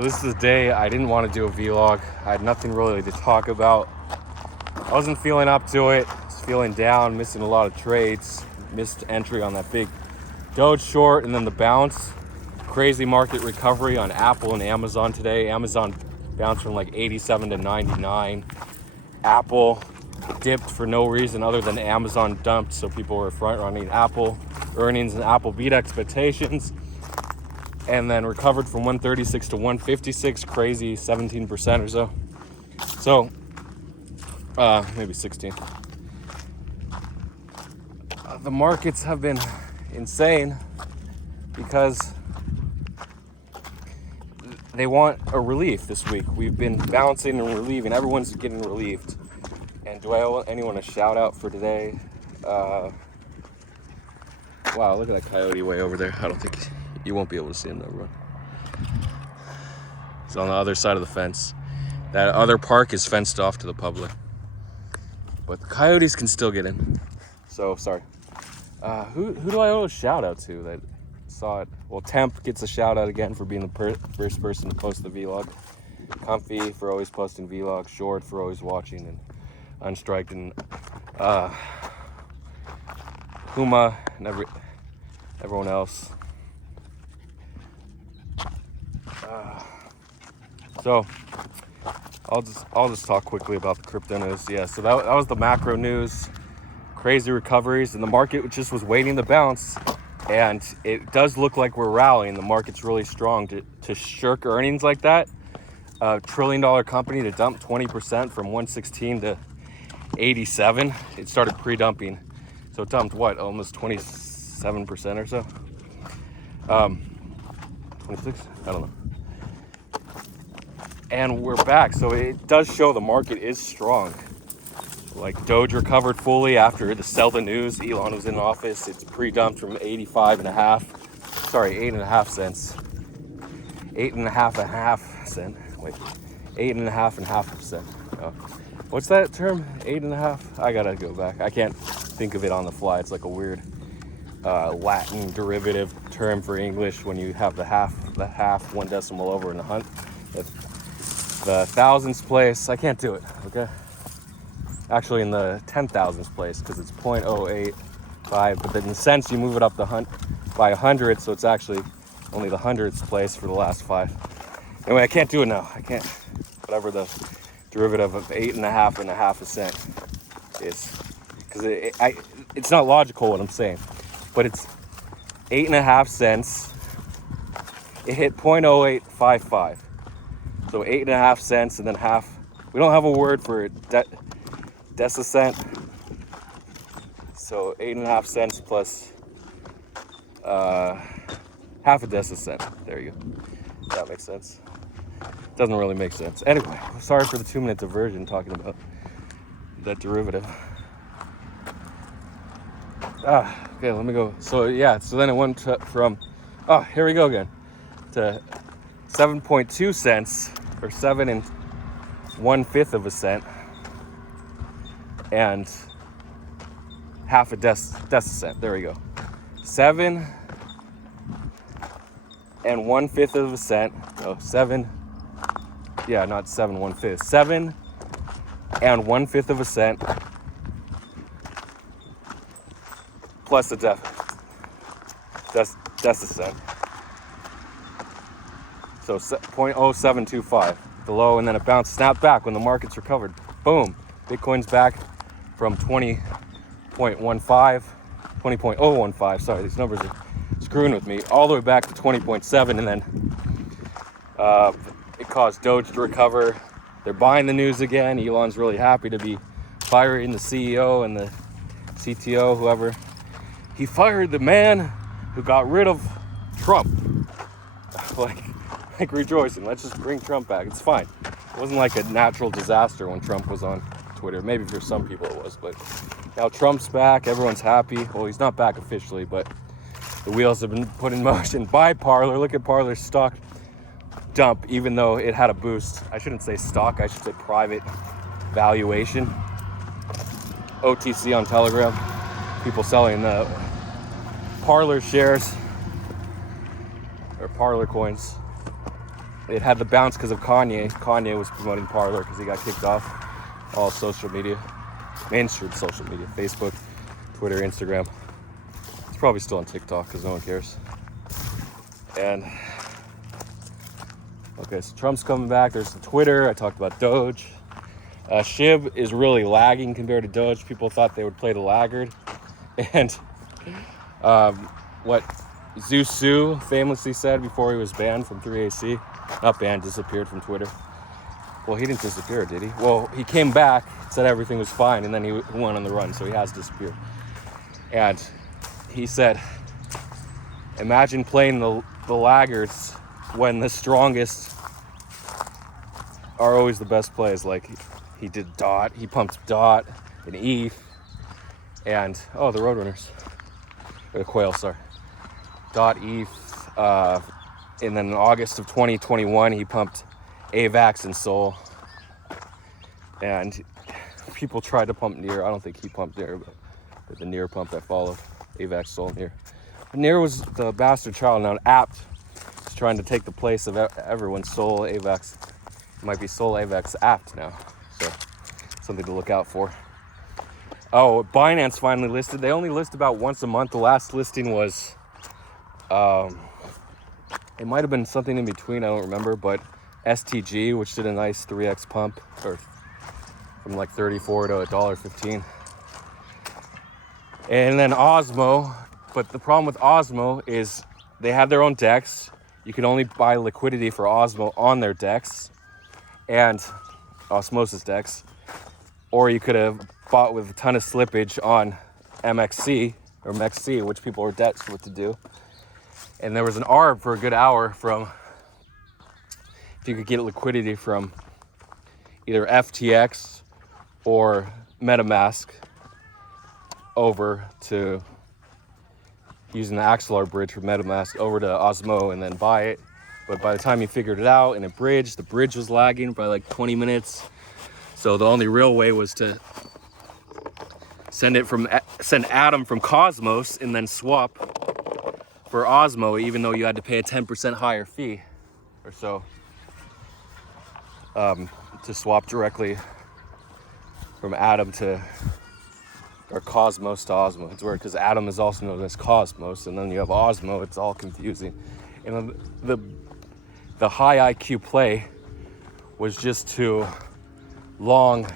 So this is the day I didn't want to do a vlog. I had nothing really to talk about. I wasn't feeling up to it. I was feeling down, missing a lot of trades. Missed entry on that big doge short, and then the bounce. Crazy market recovery on Apple and Amazon today. Amazon bounced from like 87 to 99. Apple dipped for no reason other than Amazon dumped, so people were front running Apple earnings, and Apple beat expectations. And then recovered from 136 to 156, crazy 17% or so. So, maybe 16. The markets have been insane because they want a relief this week. We've been bouncing and relieving. Everyone's getting relieved. And do I owe anyone a shout out for today? Wow, look at that coyote way over there. I don't think you won't be able to see him though, run. He's on the other side of the fence. That other park is fenced off to the public, but the coyotes can still get in. So sorry. Who do I owe a shout out to that saw it? Well, Temp gets a shout out again for being the first person to post the vlog. Comfy for always posting vlogs. Short for always watching, and Unstriked, and Puma and everyone else. So I'll just talk quickly about the crypto news. Yeah, so that was the macro news. Crazy recoveries, and the market just was waiting to bounce, and it does look like we're rallying. The market's really strong to shirk earnings like that. A $1 trillion company to dump 20% from 116 to 87. It started pre-dumping, so it dumped what, almost 27% or so. 26, I don't know. And we're back, so it does show the market is strong. Like Doge recovered fully after to sell the news. Elon was in office. It's pre-dumped from 8.5 cents. 8.5 cent. Wait, 8.5%. Oh. What's that term? 8.5? I gotta go back. I can't think of it on the fly. It's like a weird Latin derivative term for English when you have the half, one decimal over in the thousandths place. I can't do it, okay? Actually in the 10,000ths place, because it's 0.085, but then in a sense you move it up by 100, so it's actually only the hundredths place for the last 5. Anyway, I can't do it now. I can't, whatever the derivative of 8.5% is, because it's not logical what I'm saying, but it's 8.5 cents. It hit 0.0855. So 8.5 cents and then half. We don't have a word for it. Decicent. So 8.5 cents plus half a decicent. There you go. That makes sense. Doesn't really make sense. Anyway, sorry for the 2-minute diversion talking about that derivative. Okay, let me go. So yeah, so then it went from, here we go again, to 7.2 cents, or 7 1/5 cent, and half a decicent. There we go. 7 1/5 cent. Oh, 7. Yeah, not 7 1/5. 7 1/5 cent plus a decicent. So 0.0725, the low, and then it bounced, snapped back when the markets recovered. Boom. Bitcoin's back from 20.15, sorry, these numbers are screwing with me, all the way back to 20.7, and then it caused Doge to recover. They're buying the news again. Elon's really happy to be firing the CEO and the CTO, whoever. He fired the man who got rid of Trump. like rejoicing. Let's just bring Trump back. It's fine. It wasn't like a natural disaster when Trump was on Twitter. Maybe for some people it was, but now Trump's back. Everyone's happy. Well, he's not back officially, but the wheels have been put in motion. Buy Parler. Look at Parler's stock dump, even though it had a boost. I shouldn't say stock. I should say private valuation. OTC on Telegram. People selling the Parler shares or Parler coins. it had the bounce because of Kanye. Kanye was promoting Parler because he got kicked off all social media, mainstream social media, Facebook, Twitter, Instagram. It's probably still on TikTok because no one cares. And okay, so Trump's coming back. There's the Twitter. I talked about Doge. Shib is really lagging compared to Doge. People thought they would play the laggard. And what Zhu famously said before he was banned from 3AC, not banned, disappeared from Twitter. Well, he didn't disappear, did he? Well, he came back, said everything was fine, and then he went on the run, so he has disappeared. And he said, imagine playing the laggards when the strongest are always the best plays. Like he did Dot, he pumped Dot and ETH, and the Roadrunners, or the Quail, sorry. Dot, ETH, and then in August of 2021 he pumped AVAX and Sol, and people tried to pump Near. I don't think he pumped Near, but the Near pump that followed, AVAX, Sol, Near. Near was the bastard child. Now Apt is trying to take the place of everyone. Sol, AVAX, it might be Sol, AVAX, Apt now, so something to look out for. Oh, Binance finally listed. They only list about once a month. The last listing was it might have been something in between, I don't remember, but STG, which did a nice 3x pump, or from like 34 to $1.15. And then Osmo, but the problem with Osmo is they had their own DEX. You could only buy liquidity for Osmo on their DEX and Osmosis DEX, or you could have bought with a ton of slippage on MXC or MEXC, which people are desperate to do. And there was an ARB for a good hour from, if you could get liquidity from either FTX or MetaMask over to using the Axelar bridge for MetaMask over to Osmo and then buy it. But by the time you figured it out and it bridged, the bridge was lagging by like 20 minutes. So the only real way was to send Atom from Cosmos and then swap for Osmo, even though you had to pay a 10% higher fee or so to swap directly from Atom to, or Cosmos to Osmo. It's weird because Atom is also known as Cosmos, and then you have Osmo. It's all confusing. And the high IQ play was just to long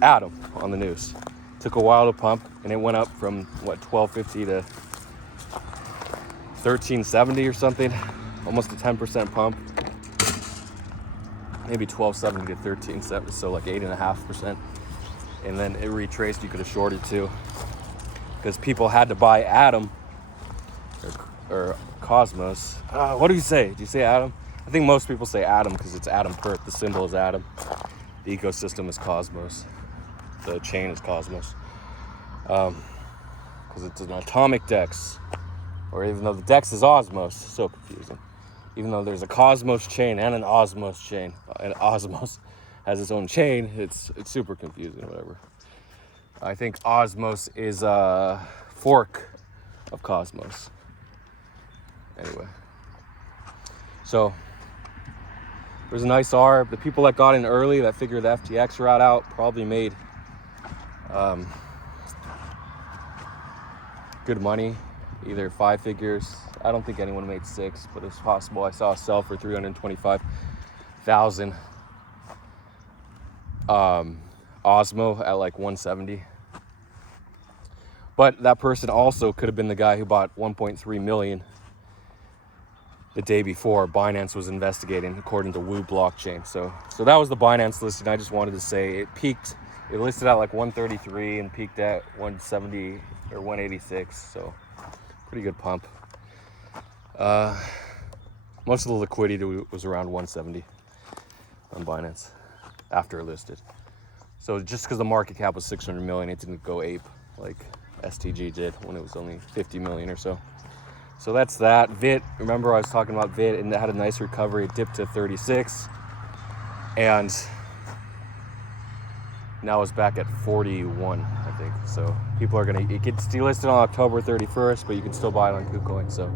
Atom on the news. Took a while to pump, and it went up from what, 1250 to 1370 or something, almost a 10% pump. Maybe 1270 to 1370, so like 8.5%. And then it retraced. You could have shorted too, because people had to buy Atom or Cosmos. What do you say? Do you say Atom? I think most people say Atom because it's Atom Perp. The symbol is Atom. The ecosystem is Cosmos. The chain is Cosmos. Because it's an atomic DEX. Or even though the DEX is Osmos. So confusing. Even though there's a Cosmos chain and an Osmos chain. And Osmos has its own chain. It's super confusing, whatever. I think Osmos is a fork of Cosmos. Anyway. So there's a nice ARB. The people that got in early, that figured the FTX route out, probably made good money, either 5 figures. I don't think anyone made 6, but it's possible. I saw a sell for 325,000. Osmo at like 170. But that person also could have been the guy who bought 1.3 million the day before Binance was investigating, according to Wu blockchain. So that was the Binance listing. I just wanted to say it peaked. It listed at like 133 and peaked at 170 or 186. So pretty good pump. Most of the liquidity was around 170 on Binance after it listed. So just because the market cap was 600 million, it didn't go ape like STG did when it was only 50 million or so. So that's that. VIT, remember I was talking about VIT, and it had a nice recovery. It dipped to 36 and now it's back at 41, I think. So people are it gets delisted on October 31st, but you can still buy it on KuCoin. So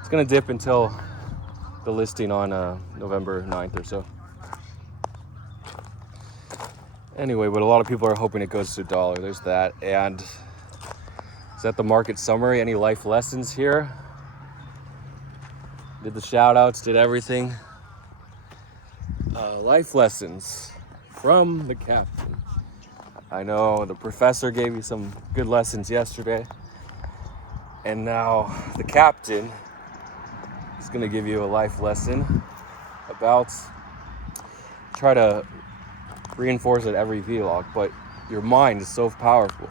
it's gonna dip until the listing on November 9th or so. Anyway, but a lot of people are hoping it goes to $1. There's that. And is that the market summary? Any life lessons here? Did the shout outs, did everything. Life lessons from the captain. I know the professor gave you some good lessons yesterday. And now the captain is going to give you a life lesson about, try to reinforce it every vlog, but your mind is so powerful.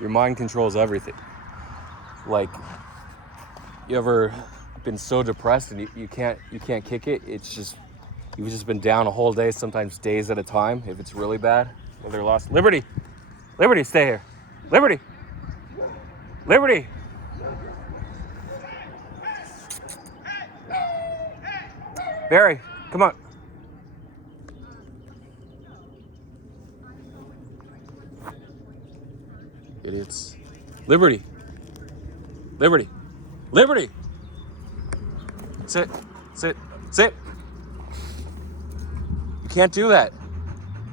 Your mind controls everything. Like, you ever been so depressed and you can't kick it? It's just, you've just been down a whole day, sometimes days at a time, if it's really bad. Whether lost. Liberty, stay here. Liberty. Barry, come on. Idiots. Liberty. Sit. You can't do that.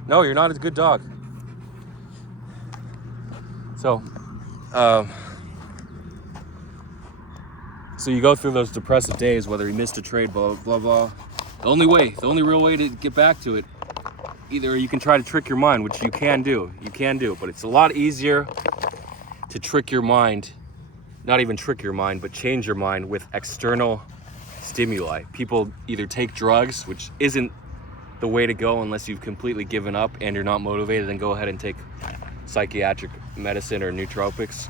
No, you're not a good dog. So you go through those depressive days, whether you missed a trade, blah, blah, blah. The only real way to get back to it, either you can try to trick your mind, which you can do, but it's a lot easier to trick your mind, not even trick your mind, but change your mind with external stimuli. People either take drugs, which isn't the way to go unless you've completely given up and you're not motivated, then go ahead and take psychiatric medicine or nootropics.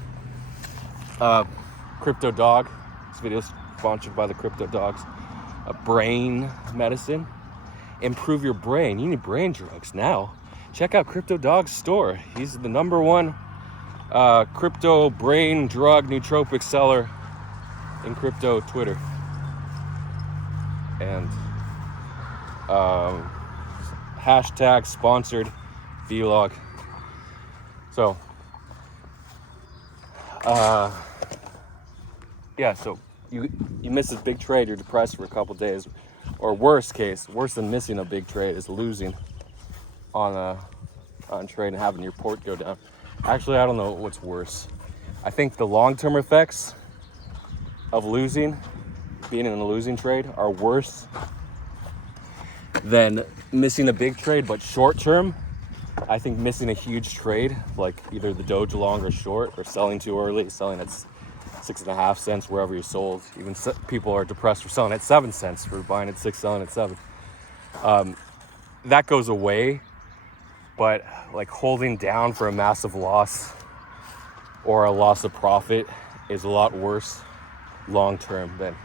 Crypto Dog, this video is sponsored by the Crypto Dogs. Brain medicine. Improve your brain. You need brain drugs now. Check out Crypto Dog's store. He's the #1 crypto brain drug nootropic seller in crypto Twitter. And hashtag sponsored vlog. So yeah, so you miss a big trade, you're depressed for a couple days, or worse than missing a big trade is losing on trade and having your port go down. Actually, I don't know what's worse. I think the long-term effects of being in a losing trade are worse than missing a big trade, but short-term, I think missing a huge trade, like either the doge long or short, or selling too early, selling at 6.5 cents wherever you sold. Even people are depressed for selling at 7 cents, for buying at 6, selling at 7. That goes away, but like holding down for a massive loss or a loss of profit is a lot worse long term than.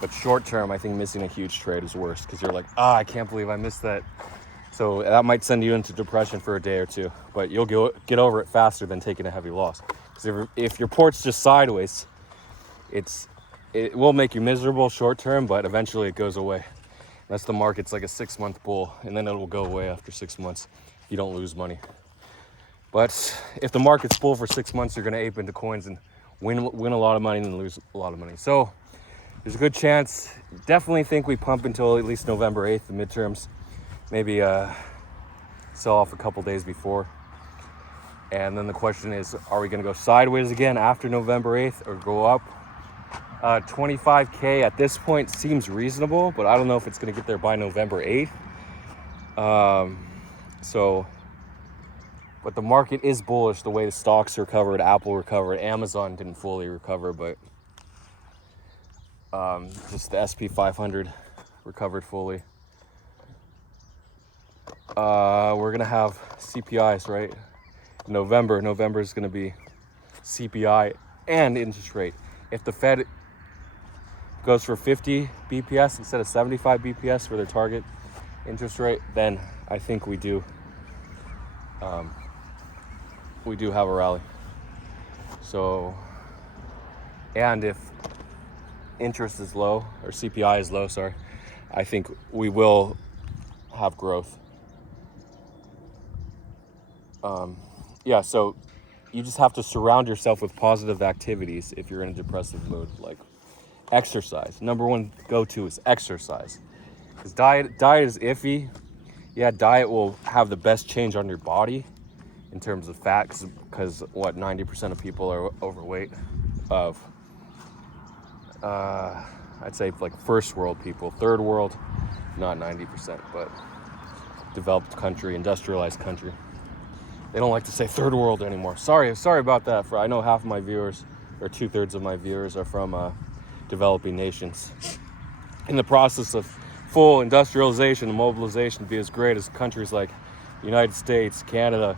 But short term, I think missing a huge trade is worse, because you're like, I can't believe I missed that. So that might send you into depression for a day or two, but you'll get over it faster than taking a heavy loss. Because if your port's just sideways, it will make you miserable short term, but eventually it goes away. That's the market's like a 6-month bull, and then it will go away after 6 months. You don't lose money. But if the market's bull for 6 months, you're going to ape into coins and win a lot of money and then lose a lot of money. So there's a good chance. Definitely think we pump until at least November 8th, the midterms. Maybe sell off a couple days before. And then the question is, are we going to go sideways again after November 8th or go up? 25K at this point seems reasonable, but I don't know if it's going to get there by November 8th. But the market is bullish the way the stocks recovered, Apple recovered, Amazon didn't fully recover, but just the SP 500 recovered fully. We're going to have CPIs, right? November is going to be CPI and interest rate. If the Fed goes for 50 BPS instead of 75 BPS for their target interest rate, then I think we do have a rally. So, and if interest is low, or CPI is low, sorry, I think we will have growth. Yeah, so you just have to surround yourself with positive activities if you're in a depressive mood. Like, exercise. Number one go-to is exercise. Because diet is iffy. Yeah, diet will have the best change on your body in terms of fat, because what, 90% of people are overweight. Of I'd say like first world people. Third world, not 90%, but developed country, industrialized country. They don't like to say third world anymore. Sorry about that. I know half of my viewers, or 2/3 of my viewers, are from developing nations. In the process of full industrialization and mobilization to be as great as countries like United States, Canada,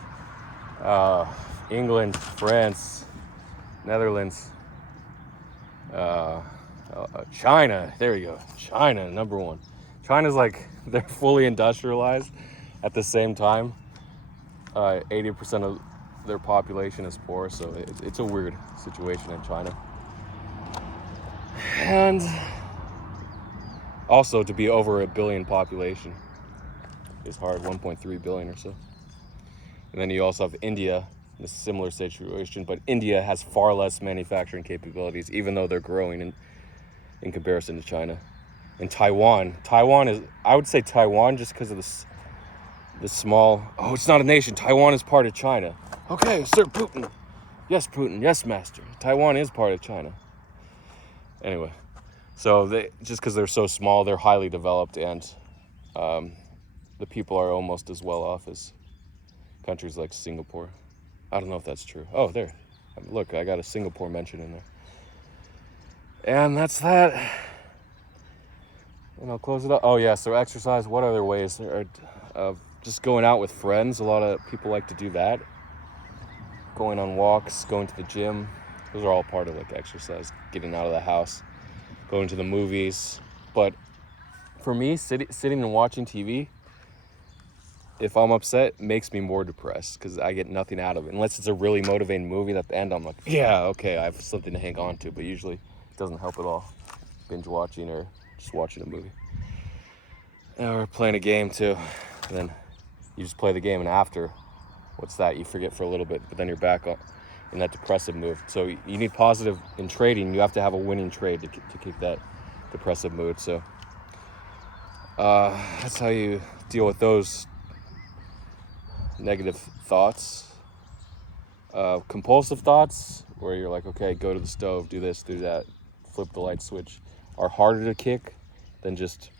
England, France, Netherlands, China. There you go. China, number one. China's like, they're fully industrialized at the same time. 80% of their population is poor, so it's a weird situation in China. And also, to be over 1 billion population is hard, 1.3 billion or so. And then you also have India in a similar situation, but India has far less manufacturing capabilities, even though they're growing in comparison to China. And Taiwan is, I would say Taiwan, just because of the small, oh, it's not a nation. Taiwan is part of China. Okay, Sir Putin. Putin. Yes, master. Taiwan is part of China. Anyway, so just because they're so small, they're highly developed, and the people are almost as well off as countries like Singapore. I don't know if that's true. Oh, there. Look, I got a Singapore mention in there. And that's that. And I'll close it up. Oh, yeah, so exercise. What other ways? Just going out with friends. A lot of people like to do that. Going on walks, going to the gym. Those are all part of like exercise. Getting out of the house, going to the movies. But for me, sitting and watching TV, if I'm upset, makes me more depressed because I get nothing out of it. Unless it's a really motivating movie, at the end I'm like, yeah, okay, I have something to hang on to. But usually it doesn't help at all. Binge watching or just watching a movie. Or playing a game too. And then you just play the game, and after, what's that? You forget for a little bit, but then you're back in that depressive mood. So you need positive in trading. You have to have a winning trade to kick that depressive mood. So that's how you deal with those negative thoughts. Compulsive thoughts, where you're like, okay, go to the stove, do this, do that, flip the light switch, are harder to kick than just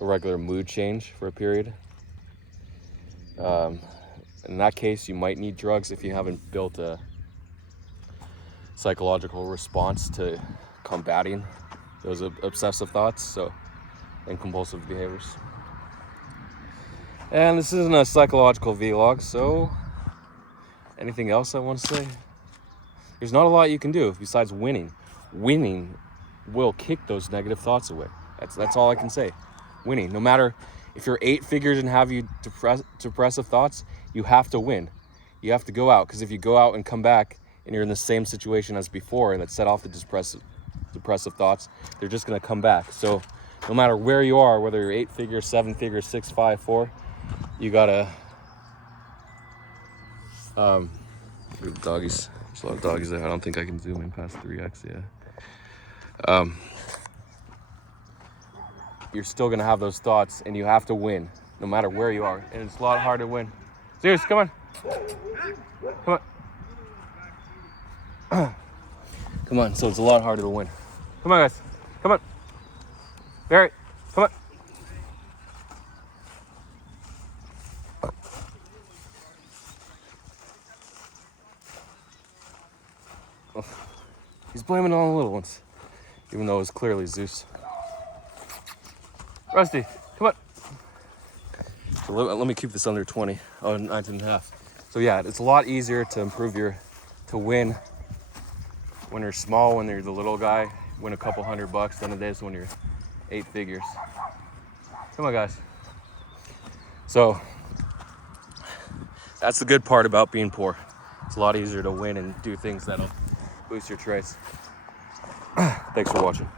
a regular mood change for a period. In that case, you might need drugs if you haven't built a psychological response to combating those obsessive thoughts and compulsive behaviors. And this isn't a psychological vlog, so anything else I want to say? There's not a lot you can do besides winning. Winning will kick those negative thoughts away. That's all I can say. Winning. No matter if you're 8 figures and have you depressive thoughts, you have to win. You have to go out, because if you go out and come back and you're in the same situation as before and that set off the depressive thoughts, they're just going to come back. So no matter where you are, whether you're 8 figures, 7 figures, 6, 5, 4, you gotta doggies. There's a lot of doggies there. I don't think I can zoom in past 3x. Yeah. You're still gonna have those thoughts, and you have to win no matter where you are, and it's a lot harder to win. Zeus, come on. Come on. So it's a lot harder to win. Come on, guys. Come on. Barry, come on. He's blaming it on the little ones, even though it was clearly Zeus. Rusty, come on. So let me keep this under 20. Oh, 19.5. So yeah, it's a lot easier to to win when you're small, when you're the little guy, win a couple $100 than it is when you're 8 figures. Come on, guys. So that's the good part about being poor. It's a lot easier to win and do things that'll boost your trades. Thanks for watching.